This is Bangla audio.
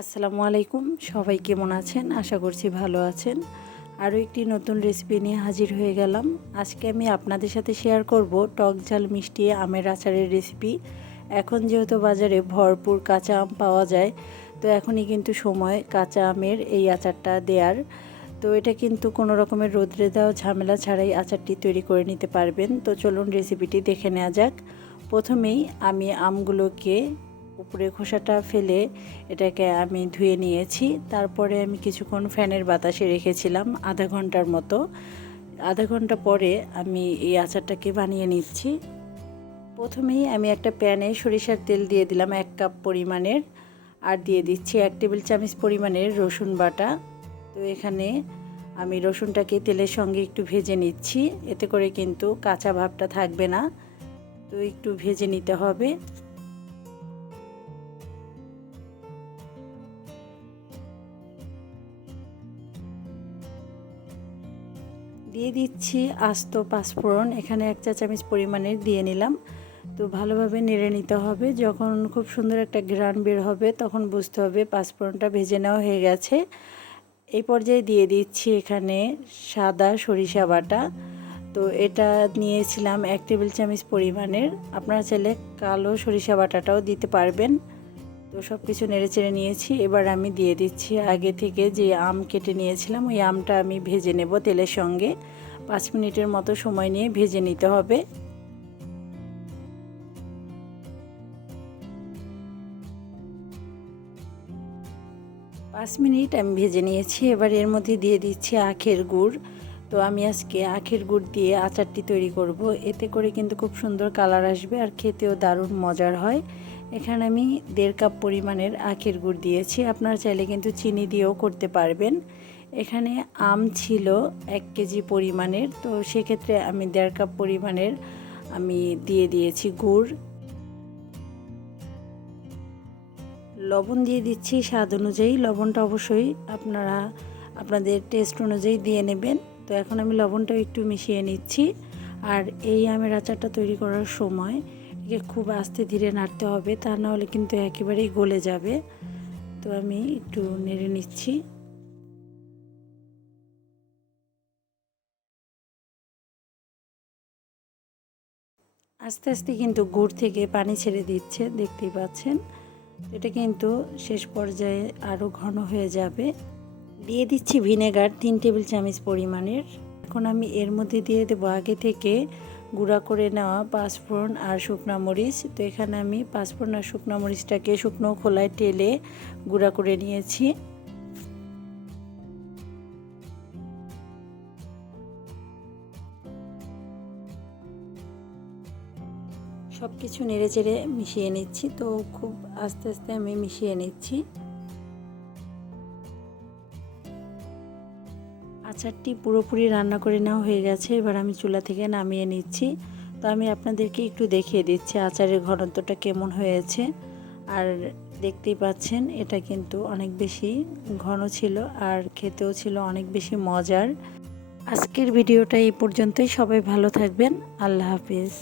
আসসালামু আলাইকুম, সবাই কেমন আছেন? আশা করছি ভালো আছেন। আরও একটি নতুন রেসিপি নিয়ে হাজির হয়ে গেলাম। আজকে আমি আপনাদের সাথে শেয়ার করব টক ঝাল মিষ্টি আমের আচারের রেসিপি এখন যেহেতু বাজারে ভরপুর কাঁচা আম পাওয়া যায়, তো এখনই কিন্তু সময় কাঁচা আমের এই আচারটা দেওয়ার তো এটা কিন্তু কোনো রকমের রোদ্রে দেওয়া ঝামেলা ছাড়াই আচারটি তৈরি করে নিতে পারবেন। তো চলুন রেসিপিটি দেখে নেওয়া যাক। প্রথমেই আমি আমগুলোকে উপরে খোসাটা ফেলে এটাকে আমি ধুয়ে নিয়েছি। তারপরে আমি কিছুক্ষণ ফ্যানের বাতাসে রেখেছিলাম আধা ঘণ্টার মতো। আধা ঘণ্টা পরে আমি এই আচারটাকে বানিয়ে নিচ্ছি। প্রথমেই আমি একটা প্যানে সরিষার তেল দিয়ে দিলাম এক কাপ পরিমাণের আর দিয়ে দিচ্ছি এক টেবিল চামচ পরিমাণের রসুন বাটা। তো এখানে আমি রসুনটাকে তেলের সঙ্গে একটু ভেজে নিচ্ছি। এতে করে কিন্তু কাঁচা ভাবটা থাকবে না। তো একটু ভেজে নিতে হবে। দিয়ে দিচ্ছি আস্ত পাঁচফোড়ন। এখানে এক চা চামচ পরিমাণের দিয়ে নিলাম। তো ভালোভাবে নেড়ে নিতে হবে। যখন খুব সুন্দর একটা গ্রান বের হবে, তখন বুঝতে হবে পাঁচফোড়নটা ভেজে নেওয়া হয়ে গেছে। এই পর্যায়ে দিয়ে দিচ্ছি এখানে সাদা সরিষা বাটা। তো এটা নিয়েছিলাম এক টেবিল চামচ পরিমাণের। আপনারা চাইলে কালো সরিষা বাটাটাও দিতে পারবেন। তো সব কিছু নেড়ে চেড়ে নিয়েছি, এবার আমি দিয়ে দিচ্ছি আগে থেকে যে আম কেটে নিয়েছিলাম, ওই আমটা আমি ভেজে নেব তেলের সঙ্গে। পাঁচ মিনিটের মতো সময় নিয়ে ভেজে নিতে হবে। পাঁচ মিনিট আমি ভেজে নিয়েছি, এবার এর মধ্যে দিয়ে দিচ্ছি আখের গুড়। তো আমি আজকে আখের গুড় দিয়ে আচারটি তৈরি করব, এতে করে কিন্তু খুব সুন্দর কালার আসবে আর খেতেও দারুণ মজার হয়। এখানে আমি দেড় কাপ পরিমাণের আখের গুড় দিয়েছি। আপনারা চাইলে কিন্তু চিনি দিয়েও করতে পারবেন। এখানে আম ছিল এক কেজি পরিমাণের, তো সেক্ষেত্রে আমি দেড় কাপ পরিমাণের আমি দিয়ে দিয়েছি গুড়। লবণ দিয়ে দিচ্ছি, স্বাদ অনুযায়ী। লবণটা অবশ্যই আপনারা, আপনাদের টেস্ট অনুযায়ী দিয়ে নেবেন। তো এখন আমি লবণটাও একটু মিশিয়ে নিচ্ছি। আর এই আমের আচারটা তৈরি করার সময় একে খুব আস্তে ধীরে নাড়তে হবে, তা না হলে কিন্তু একেবারেই গলে যাবে। তো আমি একটু নেড়ে নিচ্ছি। আস্তে আস্তে কিন্তু গুড় থেকে পানি ছেড়ে দিচ্ছে, দেখতেই পাচ্ছেন। এটা কিন্তু শেষ পর্যায়ে আরও ঘন হয়ে যাবে। দিয়ে দিচ্ছি ভিনেগার, তিন টেবিল চামচ পরিমাণের। এখন আমি এর মধ্যে দিয়ে দেবো আগে থেকে গুঁড়া করে নেওয়া পাঁচফোড়ন আর শুকনা মরিচ। তো এখানে আমি পাঁচফোড়ন আর শুকনা মরিচটাকে শুকনো খোলায় টেলে গুঁড়া করে নিয়েছি। সব কিছু নেড়ে চেড়ে মিশিয়ে নিচ্ছি। তো খুব আস্তে আস্তে আমি মিশিয়ে নিচ্ছি। আচারটি পুরোপুরি রান্না করে নেওয়া হয়ে গেছে। এবার আমি চুলা থেকে নামিয়ে নিচ্ছি। তো আমি আপনাদেরকে একটু দেখিয়ে দিচ্ছি আচারের ঘনত্বটা কেমন হয়েছে। আর দেখতেই পাচ্ছেন, এটা কিন্তু অনেক বেশি ঘন ছিল আর খেতেও ছিল অনেক বেশি মজার। আজকের ভিডিওটা এই পর্যন্তই। সবাই ভালো থাকবেন। আল্লাহ হাফিজ।